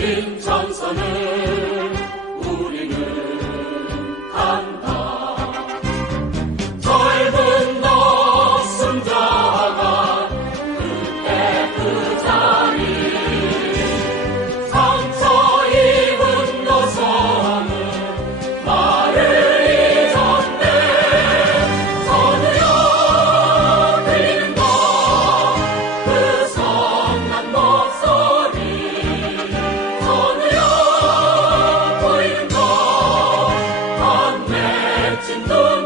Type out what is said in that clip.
Kaderin çalsanır. Santo